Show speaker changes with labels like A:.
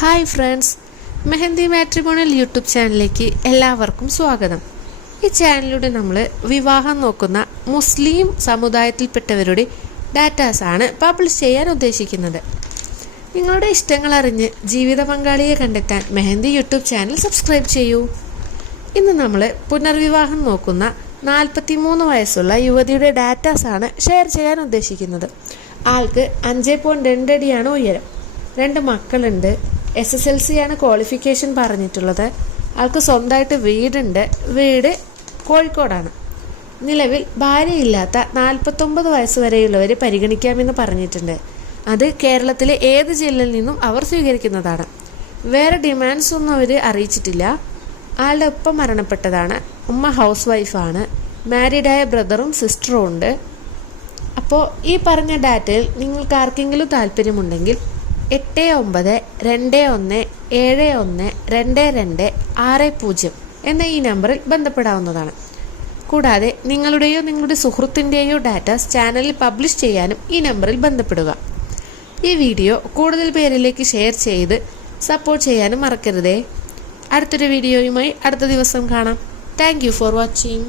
A: Hi friends Mehndi matrimonial YouTube ചാനലിലേക്ക് എല്ലാവർക്കും സ്വാഗതം. ഈ ചാനലിലൂടെ നമ്മൾ വിവാഹം നോക്കുന്ന മുസ്ലിം സമുദായത്തിൽപ്പെട്ടവരുടെ ഡാറ്റാസ് ആണ് പബ്ലിഷ് ചെയ്യാൻ ഉദ്ദേശിക്കുന്നത്. നിങ്ങളുടെ ഇഷ്ടങ്ങൾ അറിഞ്ഞ് ജീവിത പങ്കാളിയെ കണ്ടെത്താൻ മെഹന്തി യൂട്യൂബ് ചാനൽ സബ്സ്ക്രൈബ് ചെയ്യൂ. ഇന്ന് നമ്മൾ പുനർവിവാഹം നോക്കുന്ന നാൽപ്പത്തി മൂന്ന് വയസ്സുള്ള യുവതിയുടെ ഡാറ്റാസ് ആണ് ഷെയർ ചെയ്യാൻ ഉദ്ദേശിക്കുന്നത്. ആൾക്ക് അഞ്ച് പോയിന്റ് രണ്ടടിയാണ് ഉയരം. രണ്ട് മക്കളുണ്ട് എസ് എസ് എൽ സി ആണ് ക്വാളിഫിക്കേഷൻ പറഞ്ഞിട്ടുള്ളത്. ആൾക്ക് സ്വന്തമായിട്ട് വീടുണ്ട്. വീട് കോഴിക്കോടാണ്. നിലവിൽ ഭാര്യയില്ലാത്ത നാൽപ്പത്തൊമ്പത് വയസ്സ് വരെയുള്ളവർ പരിഗണിക്കാമെന്ന് പറഞ്ഞിട്ടുണ്ട്. അത് കേരളത്തിലെ ഏത് ജില്ലയിൽ നിന്നും അവർ സ്വീകരിക്കുന്നതാണ്. വേറെ ഡിമാൻഡ്സ് ഒന്നും അവർ അറിയിച്ചിട്ടില്ല. ആളുടെ ഒപ്പം മരണപ്പെട്ടതാണ്. ഉമ്മ ഹൗസ് വൈഫാണ് മാരീഡായ ബ്രദറും സിസ്റ്ററും ഉണ്ട്. അപ്പോൾ ഈ പറഞ്ഞ ഡാറ്റയിൽ നിങ്ങൾക്ക് ആർക്കെങ്കിലും താല്പര്യമുണ്ടെങ്കിൽ എട്ട് ഒമ്പത് രണ്ട് ഒന്ന് ഏഴ് ഒന്ന് രണ്ട് രണ്ട് ആറ് പൂജ്യം എന്ന ഈ നമ്പറിൽ ബന്ധപ്പെടാവുന്നതാണ്. കൂടാതെ നിങ്ങളുടെയോ നിങ്ങളുടെ സുഹൃത്തിന്റെയോ ഡാറ്റാസ് ചാനലിൽ പബ്ലിഷ് ചെയ്യാനും ഈ നമ്പറിൽ ബന്ധപ്പെടുക. ഈ വീഡിയോ കൂടുതൽ പേരിലേക്ക് ഷെയർ ചെയ്ത് സപ്പോർട്ട് ചെയ്യാനും മറക്കരുതേ. അടുത്തൊരു വീഡിയോയുമായി അടുത്ത ദിവസം കാണാം. Thank for watching.